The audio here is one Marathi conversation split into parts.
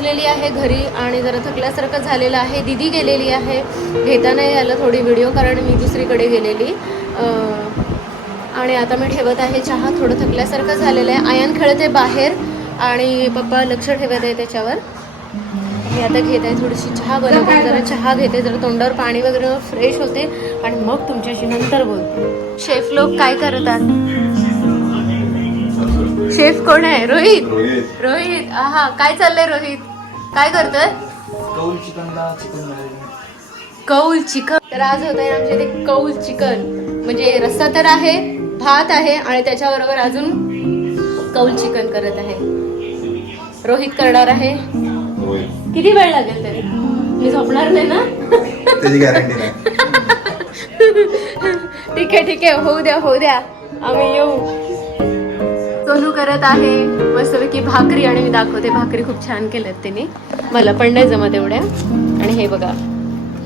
पोचलेली आहे घरी आणि जरा थकल्यासारखं झालेलं आहे. दिदी गेलेली आहे. घेता नाही आलं थोडी व्हिडिओ कारण मी दुसरीकडे गेलेली. अं, आणि आता मी ठेवत आहे चहा. थोडं थकल्यासारखं झालेलं आहे. आयन खेळते बाहेर आणि पप्पा लक्ष ठेवत आहे त्याच्यावर. मी आता घेत आहे थोडीशी चहा बनवते. जरा चहा घेते. जरा तोंडावर पाणी वगैरे फ्रेश होते. आणि मग तुमच्याशी नंतर बोलते. शेफ लोक काय करतात? शेफ कोण आहे? रोहित. रोहित. रोहित. हा काय चाललंय रोहित? काय करतोय? कौल चिकनला चिकन कौल चिकन. तर आज होत आहे आमच्या इथे कौल चिकन. म्हणजे रस्सा तर आहे भात आहे आणि त्याच्याबरोबर अजून कौल चिकन करत आहे. रोहित करणार आहे. किती वेळ लागेल तरी? मी झोपणार नाही ना? त्याची गॅरंटी नाही. ठीक आहे ठीक आहे. होऊ द्या होऊ द्या. आम्ही येऊ. सोनू करत आहे. मस्तपैकी भाकरी आणि मी दाखवते. भाकरी खूप छान केल्यात त्यांनी मला पण नाही जमत एवढ्या. आणि हे बघा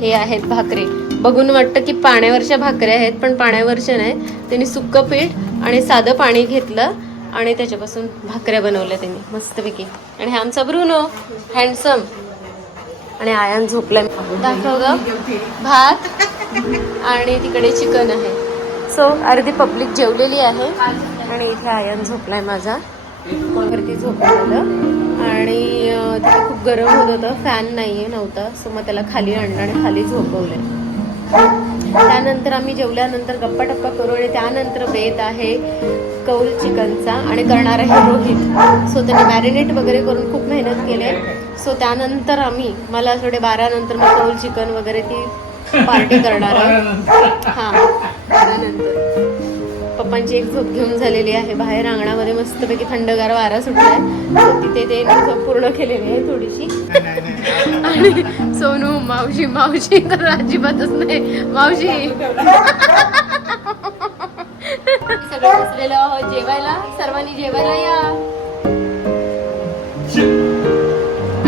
हे आहेत भाकरी. बघून वाटतं की पाण्यावरच्या भाकऱ्या आहेत पण पाण्यावरच्या नाही. त्यांनी सुक्कं पीठ आणि साधं पाणी घेतलं आणि त्याच्यापासून भाकऱ्या बनवल्या त्यांनी मस्तपैकी. आणि हे आमचा ब्रुनो हँडसम आणि आयान झोपलाय. दाखव ग. भात आणि तिकडे चिकन आहे. सो अर्धी पब्लिक जेवलेली आहे. आणि इथे आयन झोपलाय माझा. वरती झोपलेलं. आणि तिथे खूप गरम होत होतं. फॅन नाहीये नव्हता. सो मग त्याला खाली आणलं आणि खाली झोपवलंय. त्यानंतर आम्ही जेवल्यानंतर गप्पा टप्पा करू आणि त्यानंतर बेत आहे कौल चिकनचा आणि करणार आहे रोहित. सो त्याने मॅरिनेट वगैरे करून खूप मेहनत केली सो त्यानंतर आम्ही मला असं वाटते बारा नंतर मी कौल चिकन वगैरे ती पार्टी करणार आहे. हां त्यानंतर पप्पांची एक झोप घेऊन झालेली आहे. बाहेर अंगणामध्ये मस्तपैकी थंडगार वारा सुटलाय. तिथे ते झोप पूर्ण केलेली आहे थोडीशी. आणि सोनू मावशी मावशी तर अजिबातच नाही. मावशी. सगळे बसलेलो आहोत जेवायला. सर्वांनी जेवायला या.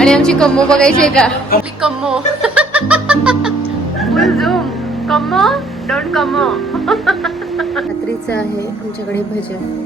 आणि आमची कम्मो बघायची आहे का? आपली कम्मो. कम्मो? डोंट कम रात्रीचं आहे आमच्याकडे भजन.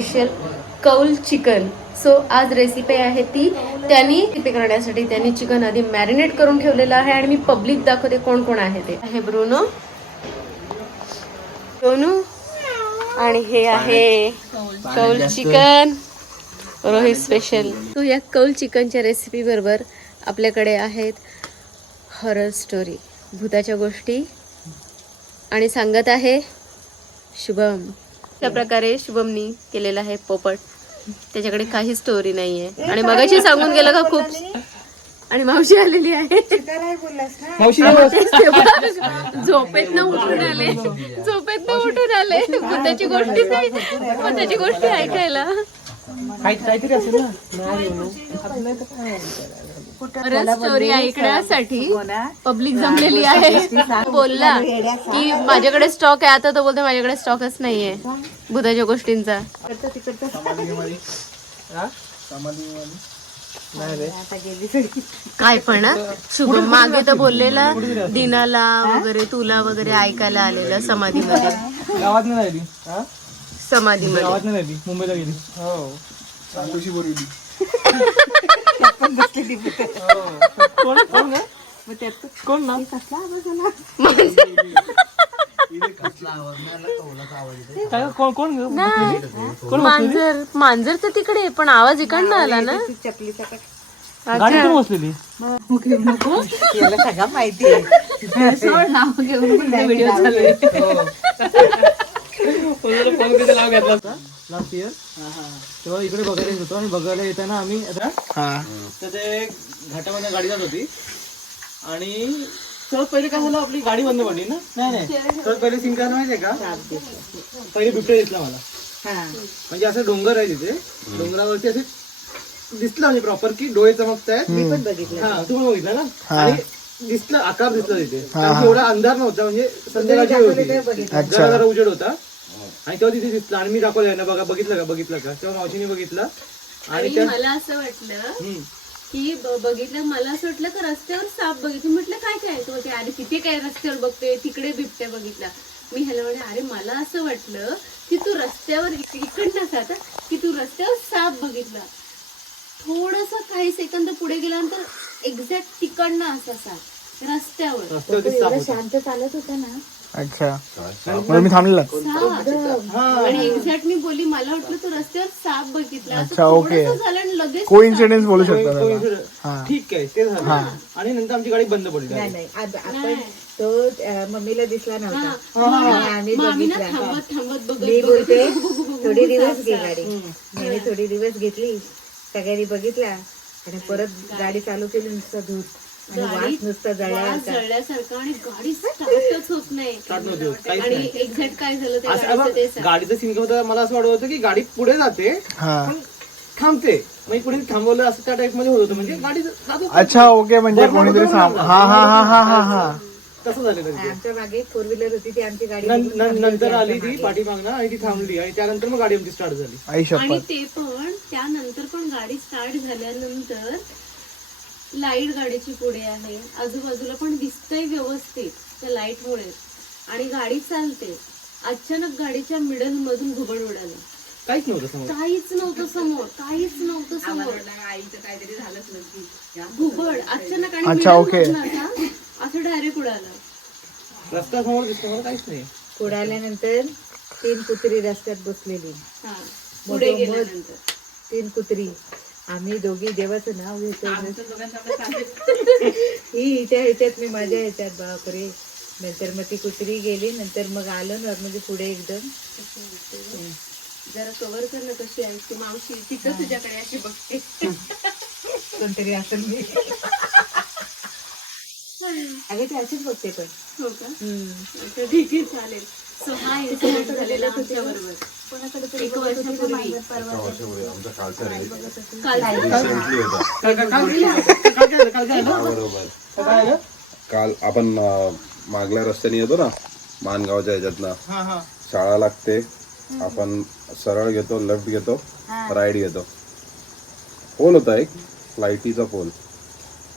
स्पेशल कौल चिकन सो आज रेसिपी आहे ती. त्यांनी रेसिपी करण्यासाठी त्यांनी चिकन आधी मॅरिनेट करून ठेवलेलं आहे आणि मी पब्लिक दाखवते कोण कोण आहे ते. आहे ब्रुनो. सोनू आणि हे आहे कौल चिकन रोहित स्पेशल तो या कौल चिकनच्या रेसिपी बरोबर आपल्याकडे आहेत हॉरर स्टोरी भूताच्या गोष्टी. आणि सांगत आहे शुभम. त्या प्रकारे शुभमनी केलेला आहे पोपट. त्याच्याकडे काही स्टोरी नाहीये. आणि मगाशी सांगून गेलं का खूप? आणि मावशी आलेली आहे. झोपेत न उठून आले. झोपेत न उठून आले. भूताची गोष्टी नाही. भूताची गोष्टी ऐकायला. काही काहीतरी असेल ना. स्टोरी ऐकण्यासाठी पब्लिक जमलेली आहे. बोलला की माझ्याकडे स्टॉक आहे आता तो बोलतो माझ्याकडे स्टॉकच नाहीये. भूताच्या गोष्टींचा. नाही रे. काय पण हा? शुभम मागे तर बोललेला दिनाला वगैरे तुला वगैरे ऐकायला आलेलं समाधीमध्ये. हा? समाधीमध्ये. मुंबईला गेली. हो. बोलवली कोण कोण ग? कोण ना काय कोण कोण ग? नाही मांजर मांजर तर तिकडे आहे, पण आवाज इकडनं आला ना? चपलीचा का. गाडी बसलेली? याला सगळं माहिती आहे. व्हिडिओ फोन किती घेतला होता लास्ट इयर तेव्हा इकडे बघायला येत होतो आणि बघायला येताना आम्ही आता तर ते घाटामध्ये गाडी जात होती. आणि सर्वात पहिले काय झालं आपली गाडी बंद पडली ना? नाही नाही. सर्वात पहिले सीन काय माहितीये का? पहिले बिबट्या दिसला मला. हा. म्हणजे असं डोंगर आहे तिथे. डोंगरावरती असे दिसलं म्हणजे प्रॉपर की डोळे चमकत आहेत मी पण बघितलं. हा तू पण बघितलं ना? आणि दिसलं आकार दिसला तिथे. एवढा अंधार नव्हता म्हणजे संध्याकाळची वेळ होती. जरा जरा उजेड होता. आणि तेव्हा तिथे दिसलं. आणि मी दाखवलं ना बघा बघितलं का? बघितलं का? तेव्हा मावशीने बघितलं. आणि त्या मला असं वाटलं हम्म. की ब- बघितलं मला असं वाटलं का रस्त्यावर साप बघितलं. म्हटलं काय काय? तो ते अरे तिथे काय रस्त्यावर बघतोय? तिकडे बिबट्या बघितला. मी ह्याला म्हणे अरे मला असं वाटलं की तू रस्त्यावर इक- इकडनं आता की तू रस्त्यावर साप बघितला. थोडस काही सेकंद पुढे गेल्यानंतर एक्झॅक्ट तिकडनं असा साप रस्त्यावर. रस्त्यावरती साप होता. शांत चालत होता ना अच्छा. म्हणून मी थांबलेला. आणि एक्झॅक्ट मी बोली मला वाटलं तू रस्त्यावर साप बघितला. असं अच्छा, ओके. थोडंसं झालं आणि लगेच को इन्सिडेंस बोलू शकता त्याला. इन्सिडेंट- ठीक आहे ते झालं. आणि नंतर आमची गाडी बंद पडली नाही नाही. आज आपण तो अं, मम्मीला दिसला नव्हता. आणि आम्ही मग आम्ही ना बघितला थांबत थांबत बघत मी बघत. बोलते बघू, बघू, बघू, थोडी दिवस घे. गाडी. मी थोडी दिवस घेतली. सगळ्यांनी बघितला. आणि परत गाडी चालू केली नुसतं धूर आणि वास नुसतं वास जळल्यासारखा जळल्यासारखं आणि गाडी स्टार्टच होत नाही. नव्हती होत, काहीच आणि एक्झॅक्ट काय झालं ते असं गाडीचं. गाडीचं सीन होतं मला असं वाटत होतं की गाडी पुढे जाते हा. पण थांबते. म्हणजे कुणी थांबवलं असं त्या टाईपमध्ये होत होतं. म्हणजे गाडी. अच्छा ओके म्हणजे कोणीतरी थांब हा हा हा हा हा हा. तसं झालेलं तिथे. आमच्या मागे फोर व्हीलर होती ती आमची गाडी नंतर आली ती मागे. पाठीमागनं आणि ती थांबली. आणि त्यानंतर मग गाडी आमची स्टार्ट झाली. आणि ते पण त्यानंतर पण गाडी स्टार्ट झाल्यानंतर लाइट गाडीची पुढे आहे. आजूबाजूला पण दिसतंय व्यवस्थित त्या लाइट मुळे आणि गाडी चालते. अचानक गाडीच्या मिडल मधून घुबड उडालं. काहीच नव्हतं समोर. काहीच नव्हतं समोर. काहीच नव्हतं समोर. घुबड. अचानक आणि अच्छा, middle ओके. मधनं असा असं डायरेक्ट उडालं. रस्ता समोर दिसतो मला काहीच नाही. पुढे आल्यानंतर तीन कुत्री रस्त्यात बसलेली. हा. पुढे मधोमध गेल्यानंतर. तीन कुत्री. आम्ही दोघी देवाचं नाव घेतो. ही हिच्या ह्याच्यात मी माझ्या ह्याच्यात बापरे. नंतर मग ती कुत्री गेली नंतर मग आलो नॉर्मली पुढे एकदम. जरा कव्हर कर ना कशी आहे? मावशी तिथं तुझ्याकडे अशी बघते. कोणतरी असेल मी. अगं ती अशीच बघते पण. हो का? हम्म. तर ठीक आहे चालेल. सो हा इन्सिडेंट झालेला आमच्या बरोबर एक वर्षापूर्वी. आमचा कालचा रे काल रिसेंटली होता. काल काय झालं काल काय झालं हा, बरोबर. काय झालं काल आपण अं, मागल्या रस्त्याने येतो ना मानगावच्या ह्याच्यातनं. हा हा. शाळा लागते. आपण सरळ घेतो लेफ्ट घेतो राईट घेतो. पोल होता एक. लाईटीचा पोल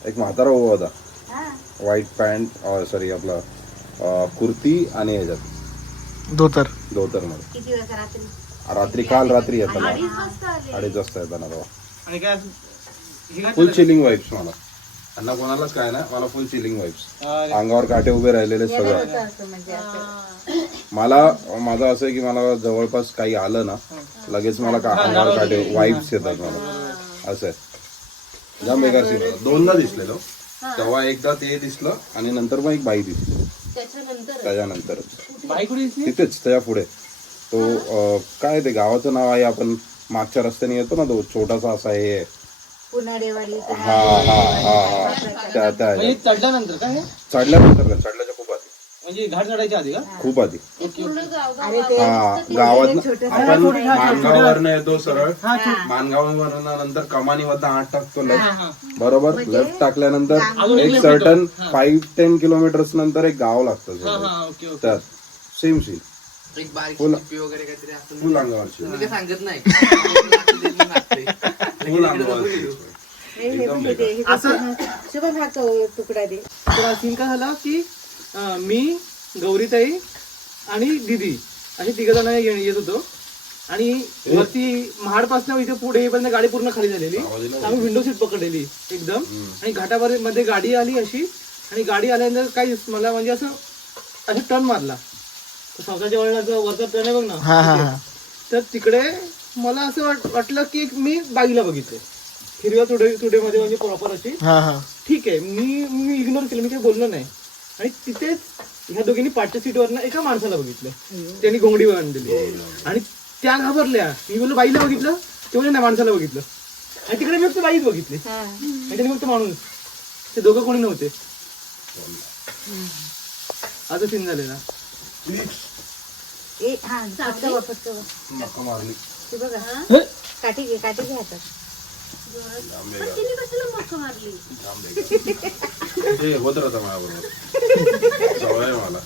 एक म्हातारा उभा होता. व्हाईट पॅन्ट सॉरी आपला अं, कुर्ती आणि ह्याच्यात. धोतर. धोतरमध्ये. रात्री? काल रात्री येताना अडीच वाजता येताना आणि काय हे काय फुल चिलिंग वाईब्स मला. त्यांना कोणालाच काय ना मला फुल चिलिंग वाईब्स अरे, अंगावर काटे उभे राहिलेले सगळं. असं म्हणजे असं? मला माझं असं आहे की मला जवळपास काही आलं ना लगेच मला का अंगावर काटे वाईब्स येतात मला. असं आहे. जाम बेकार scene होता. दोनदा दिसलेलो. तेव्हा एकदा ते दिसलं आणि नंतर मग एक बाई दिसली. त्याच्यानंतर? त्याच्यानंतरच. बाई कुठे दिसली? तिथेच त्याच्या पुढे. तो अं, काय ते गावाचं नाव आहे आपण मागच्या रस्त्याने येतो ना तो छोटासा असा हे आहे. पुनाडेवाडी. हा हा हा हा. त्या त्या म्हणजे चढल्यानंतर काय हे? चढल्यानंतर? चढल्याच्या खूप आधी. म्हणजे घाट चढायच्या आधी का? खूप आधी. अरे ते हा गावात आपण मानगाववरनं येतो सरळ. मानगाववरनं नंतर कमानीवरनं आठ टाकतो लेफ्ट बरोबर? लेफ्ट टाकल्यानंतर एक सर्टन फाईव्ह टेन किलोमीटर नंतर एक गाव लागतं जवळ. हा ओके ओके. त्यात. सेम सीन एक बारीक फुल. वगैरे काहीतरी असतं. फुल अंगावरची मी काय सांगत नाही. फुल अंगावरची हे पण होते. हे कसं- शुभम हा तो तुकडा दे. तर सीन काय झाला की अं, मी गौरीताई आणि दिदी. असे तिघ जण येत होतो. आणि वरती महाडपासून इथे पुढे येईपर्यंत गाडी पूर्ण खाली झालेली. आम्ही विंडो सीट पकडलेली एकदम. आणि घाटावर मध्ये गाडी आली अशी. आणि गाडी आल्यानंतर काही मला म्हणजे असं असं टर्न मारला. तर सावकाच्या वळणाचं वरचा टर्न आहे बघ ना. हा हा हा. तर तिकडे मला असं वाट वाटलं की एक मी बाईला बघितलंय. हिरव्या तुडे तुडेमध्ये म्हणजे प्रॉपर अशी. हा हा. ठीक आहे. मी मी इग्नोर केलं. मी काही बोललो नाही. आणि तिथेच ह्या दोघींनी पाठच्या सीटवर एका माणसाला बघितलं. त्यांनी घोंगडी बांधलेली आणि त्या घाबरल्या. मी बोललो बाईला बघितलं? ते बोलले नाही माणसाला बघितलं. आणि तिकडे मी फक्त बाईच बघितली. आणि त्यांनी फक्त माणूस. ते दोघं कोणी नव्हते. आता सीन झालेला. ए हा ते बघा. काठी घे काठी घे हातात. ते होत राहतं माझ्याबरोबर. सवय आहे मला.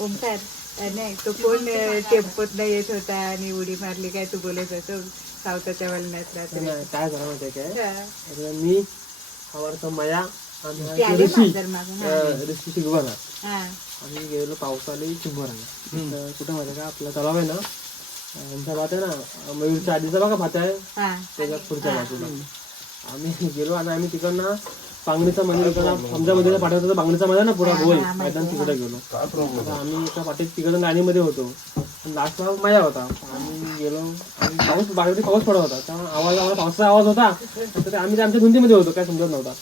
ओमकार अ, नाही तो कोण टेम्पोत नाही येत होता आणि उडी मारली काय तू बोलत होतो सावताच्या रात्री काय झालं माहितीये काय? हा. मी आवडतो माया आणि ते आले ऋषी मांजर मागून हा. अं, ऋषी शिकवला हा. आम्ही गेलो पावसाळी चिंबराला कुठे माहिती का आपला तलाव आहे ना आमचा भात आहे ना मयूरच्या आधीचा बघा भात आहे. हा. त्याच्या पुढच्या बाजूला आम्ही गेलो आणि आम्ही तिकडनं पांगणीचा मंदिर समजा मध्ये पाठवतो तर पांगणीचा मध्ये ना पुरा गोल. मैदान तिकडे गेलो. काय प्रॉब्लेम आता आम्ही एका पाठीत तिकडं गाडीमध्ये होतो. लास्टला माया होता. आम्ही गेलो आणि पाऊस बाहेर पाऊस पडत होता. त्यामुळे आवाज आम्हाला पावसाचा आवाज होता. तर आम्ही आमच्या धुंदीमध्ये होतो काय समजत नव्हता.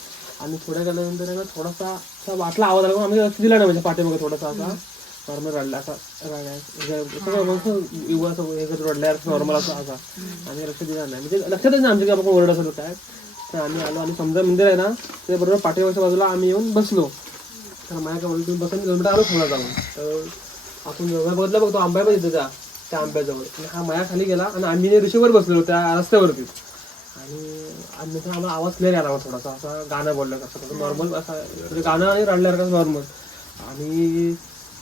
आणि थोड्या गेल्यानंतर आहे ना थोडासा असा वाटला आवाज आला आम्ही दिला नाही म्हणजे पाठीमागे थोडासा असा. नॉर्मल रडला असा सगळं मग युवा असं हे करत नॉर्मल असा असा. आम्ही लक्ष दिला नाही. म्हणजे लक्षातच नाही आमच्या की आपण ओरड काय. तर आम्ही आलो आणि समजा मंदिर आहे ना ते बरोबर पाठीमागच्या बाजूला आम्ही येऊन बसलो. तर माझ्या काय तुम्ही बसून किलोमीटर आलो थोडा जाऊन. तर आपण जेव्हा बघितलं बघतो आंब्या पण तिथं त्या त्या आंब्याजवळ. हा माया खाली गेला आणि आम्ही ऋषीवर बसलेलो त्या रस्त्यावरती. आणि आम्ही आम्हाला आवाज क्लिअर आला थोडासा. असा गाणं बोललं कसं नॉर्मल असा म्हणजे गाणं आणि रडल्यावर कसं नॉर्मल आणि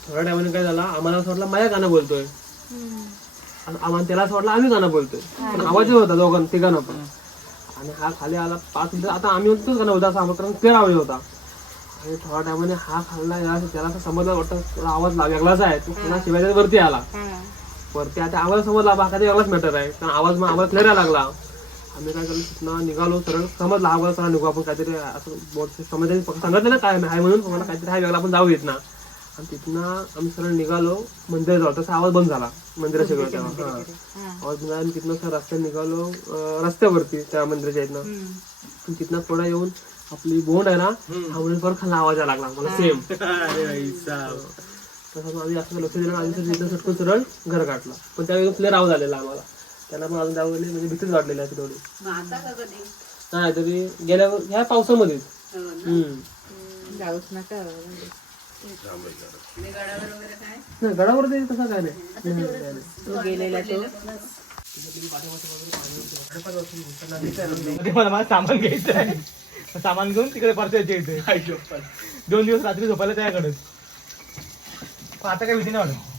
थोड्या टायमाने काय झाला? आम्हाला असं वाटलं माया गाणं बोलतोय. आणि आम्हाला त्याला असं वाटलं आम्ही गाणं बोलतोय. पण आवाज होता दोघांना तिघांना पण. आणि हा खाली आला पाच मिनिटं. आता आम्ही तोच गाणं होता असं आम्हाला क्लिअर आवाज होता. आणि थोड्या टायमाने हा खाल्ला याला त्याला असं समजलं वाटतं थोडा आवाज वेगळाच आहे. तो पुन्हा शिवाय वरती आला. हा. वरती आता आवाज समजला बाकाचा वेगळाच मॅटर आहे. कारण आवाज मग आवाज क्लिअर लागला. आम्ही काय केलं तिथनं निघालो सरळ समजला आवाज चला निघू आपण. काहीतरी असं बोट समजायचं सांगितलं ना काय आहे म्हणून. मला काहीतरी आहे वेगळा आपण जाऊ येत ना. आणि तिथनं आम्ही सरळ निघालो. मंदिर जाऊ. तसा आवाज बंद झाला. मंदिराच्या. हा. आवाज बंद झाला आणि तिथनं असं रस्त्यात निघालो. अं, रस्त्यावरती त्या मंदिराच्या इथनं. आणि तिथनं पुढे येऊन आपली बोंड आहे ना हा म्हणून परत खाली आवाज यायला लागला मला सेम तसं आम्ही असं लक्ष दिलं आणि तिथं सटकून सरळ घर गाठला पण त्यावेळी क्लिअर आवाज आलेला आम्हाला. त्यांना पण अजून त्यावेळी म्हणजे भीतीच वाटलेली आहे थोडी नाही? तरी गेल्या ह्या पावसामध्ये जाऊच नका. नाही गडावरती तसं काय नाही. तो गेलेला तो. मला मला सामान घ्यायचं आहे. सामान घेऊन तिकडे परत यायचे इथे. दोन दिवस रात्री झोपायला त्याकडे आता काय भीती नाही वाटत.